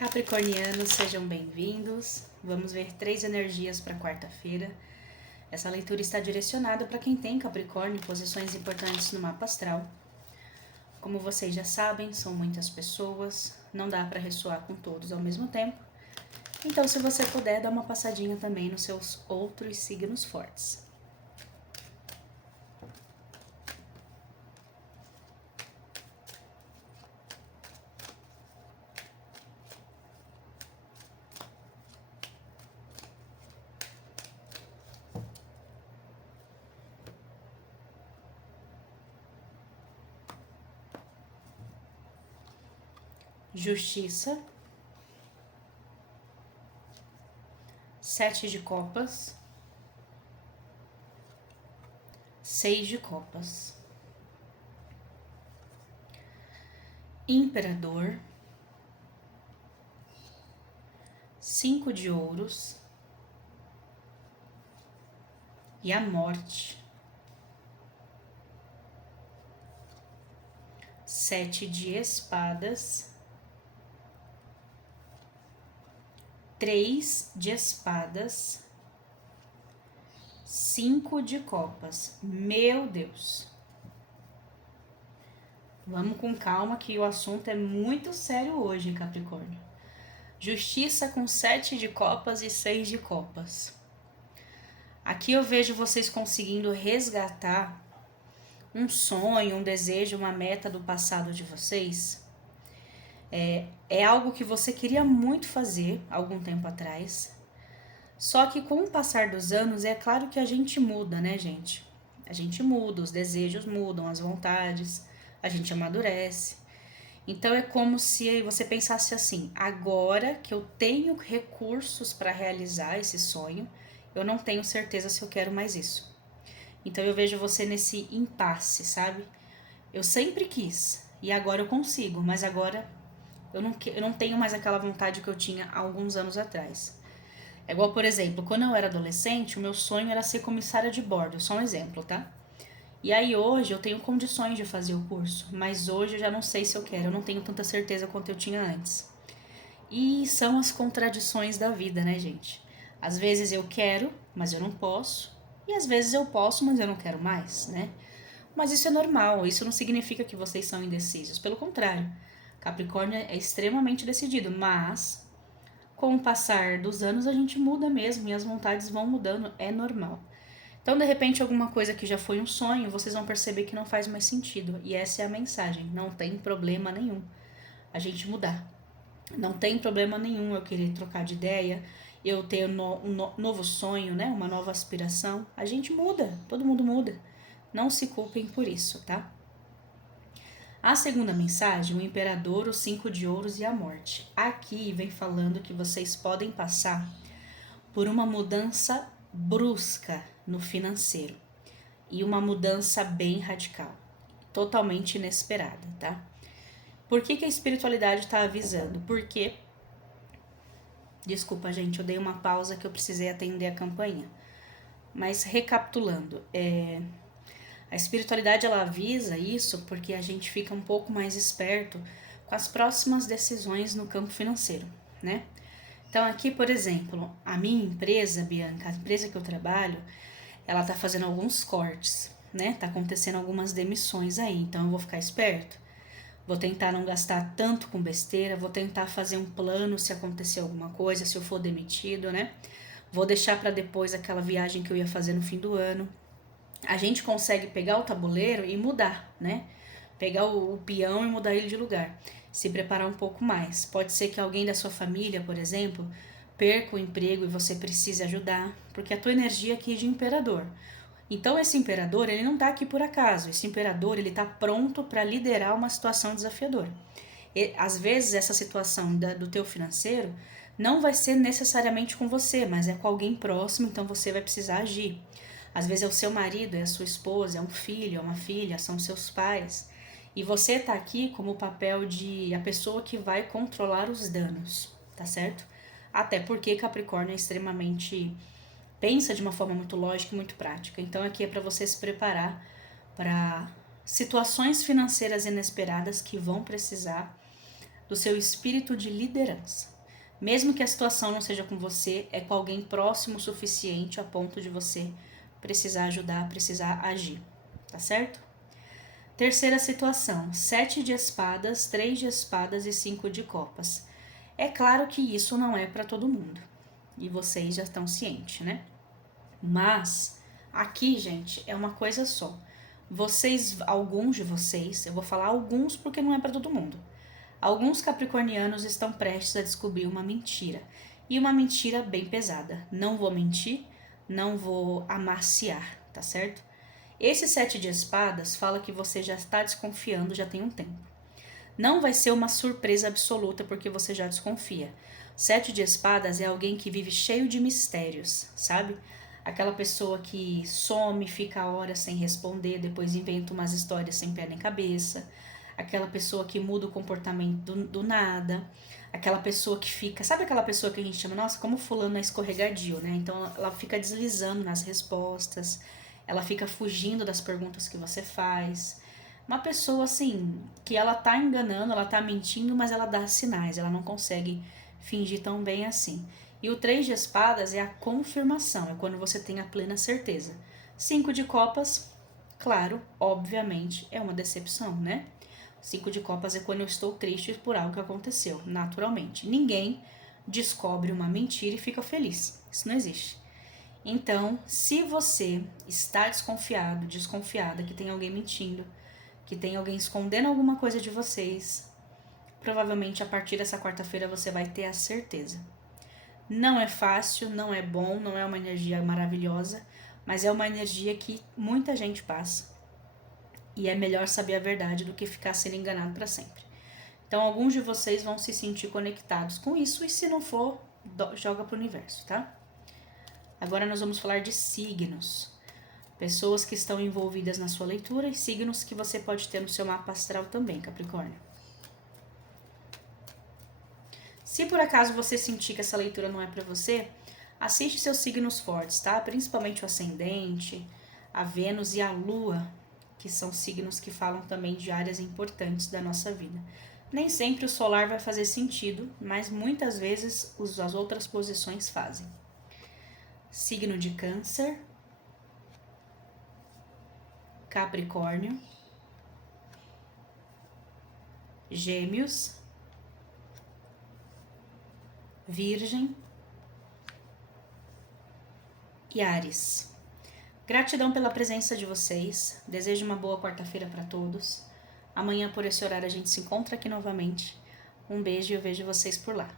Capricornianos, sejam bem-vindos. Vamos ver 3 energias para quarta-feira. Essa leitura está direcionada para quem tem Capricórnio em posições importantes no mapa astral. Como vocês já sabem, são muitas pessoas, não dá para ressoar com todos ao mesmo tempo. Então, se você puder, dá uma passadinha também nos seus outros signos fortes. Justiça, 7 de copas, 6 de copas, Imperador, 5 de ouros e a morte, 7 de espadas, 3 de espadas, 5 de copas. Meu Deus! Vamos com calma que o assunto é muito sério hoje, Capricórnio. Justiça com 7 de copas e 6 de copas. Aqui eu vejo vocês conseguindo resgatar um sonho, um desejo, uma meta do passado de vocês. É algo que você queria muito fazer algum tempo atrás. Só que com o passar dos anos, é claro que a gente muda, né, gente? A gente muda, os desejos mudam, as vontades, a gente amadurece. Então é como se você pensasse assim: agora que eu tenho recursos para realizar esse sonho, eu não tenho certeza se eu quero mais isso. Então eu vejo você nesse impasse, sabe? Eu sempre quis e agora eu consigo, mas agora eu não tenho mais aquela vontade que eu tinha há alguns anos atrás. É igual, por exemplo, quando eu era adolescente, o meu sonho era ser comissária de bordo, só um exemplo, tá? E aí hoje eu tenho condições de fazer o curso, mas hoje eu já não sei se eu quero, eu não tenho tanta certeza quanto eu tinha antes. E são as contradições da vida, né, gente? Às vezes eu quero, mas eu não posso, e às vezes eu posso, mas eu não quero mais, né? Mas isso é normal, isso não significa que vocês são indecisos, pelo contrário. Capricórnio é extremamente decidido, mas com o passar dos anos a gente muda mesmo e as vontades vão mudando, é normal. Então, de repente, alguma coisa que já foi um sonho, vocês vão perceber que não faz mais sentido. E essa é a mensagem, não tem problema nenhum a gente mudar. Não tem problema nenhum eu querer trocar de ideia, eu ter um novo sonho, né? Uma nova aspiração. A gente muda, todo mundo muda. Não se culpem por isso, tá? A segunda mensagem, o imperador, os 5 de ouros e a morte. Aqui vem falando que vocês podem passar por uma mudança brusca no financeiro e uma mudança bem radical, totalmente inesperada, tá? Por que a espiritualidade está avisando? Porque, desculpa gente, eu dei uma pausa que eu precisei atender a campainha. Mas recapitulando, a espiritualidade ela avisa isso porque a gente fica um pouco mais esperto com as próximas decisões no campo financeiro, né? Então aqui, por exemplo, a minha empresa, Bianca, a empresa que eu trabalho, ela tá fazendo alguns cortes, né? Tá acontecendo algumas demissões aí, então eu vou ficar esperto. Vou tentar não gastar tanto com besteira, vou tentar fazer um plano se acontecer alguma coisa, se eu for demitido, né? Vou deixar para depois aquela viagem que eu ia fazer no fim do ano. A gente consegue pegar o tabuleiro e mudar, né? Pegar o peão e mudar ele de lugar. Se preparar um pouco mais. Pode ser que alguém da sua família, por exemplo, perca o emprego e você precise ajudar, porque a tua energia aqui é de imperador. Então esse imperador, ele não está aqui por acaso. Esse imperador, ele está pronto para liderar uma situação desafiadora. E, às vezes essa situação do teu financeiro não vai ser necessariamente com você, mas é com alguém próximo, então você vai precisar agir. Às vezes é o seu marido, é a sua esposa, é um filho, é uma filha, são seus pais. E você está aqui como o papel de a pessoa que vai controlar os danos, tá certo? Até porque Capricórnio é extremamente pensa de uma forma muito lógica e muito prática. Então aqui é para você se preparar para situações financeiras inesperadas que vão precisar do seu espírito de liderança. Mesmo que a situação não seja com você, é com alguém próximo o suficiente a ponto de você precisar ajudar, precisar agir, tá certo? Terceira situação, 7 de espadas, 3 de espadas e 5 de copas. É claro que isso não é para todo mundo, e vocês já estão cientes, né? Mas aqui, gente, é uma coisa só. Vocês, alguns de vocês, eu vou falar alguns porque não é para todo mundo. Alguns capricornianos estão prestes a descobrir uma mentira. E uma mentira bem pesada. Não vou mentir, não vou amaciar, tá certo? Esse 7 de espadas fala que você já está desconfiando já tem um tempo. Não vai ser uma surpresa absoluta porque você já desconfia. 7 de espadas é alguém que vive cheio de mistérios, sabe? Aquela pessoa que some, fica horas sem responder, depois inventa umas histórias sem pé nem cabeça. Aquela pessoa que muda o comportamento do nada. Aquela pessoa que fica... Sabe aquela pessoa que a gente chama, nossa, como fulano é escorregadio, né? Então ela fica deslizando nas respostas, ela fica fugindo das perguntas que você faz. Uma pessoa assim, que ela tá enganando, ela tá mentindo, mas ela dá sinais, ela não consegue fingir tão bem assim. E o 3 de espadas é a confirmação, é quando você tem a plena certeza. 5 de copas, claro, obviamente, é uma decepção, né? 5 de copas é quando eu estou triste por algo que aconteceu, naturalmente. Ninguém descobre uma mentira e fica feliz. Isso não existe. Então, se você está desconfiado, desconfiada que tem alguém mentindo, que tem alguém escondendo alguma coisa de vocês, provavelmente a partir dessa quarta-feira você vai ter a certeza. Não é fácil, não é bom, não é uma energia maravilhosa, mas é uma energia que muita gente passa. E é melhor saber a verdade do que ficar sendo enganado para sempre. Então, alguns de vocês vão se sentir conectados com isso, e se não for, joga pro universo, tá? Agora nós vamos falar de signos. Pessoas que estão envolvidas na sua leitura e signos que você pode ter no seu mapa astral também, Capricórnio. Se por acaso você sentir que essa leitura não é para você, assiste seus signos fortes, tá? Principalmente o ascendente, a Vênus e a Lua, que são signos que falam também de áreas importantes da nossa vida. Nem sempre o solar vai fazer sentido, mas muitas vezes as outras posições fazem. Signo de Câncer, Capricórnio, Gêmeos, Virgem e Áries. Gratidão pela presença de vocês. Desejo uma boa quarta-feira para todos. Amanhã, por esse horário, a gente se encontra aqui novamente. Um beijo e eu vejo vocês por lá.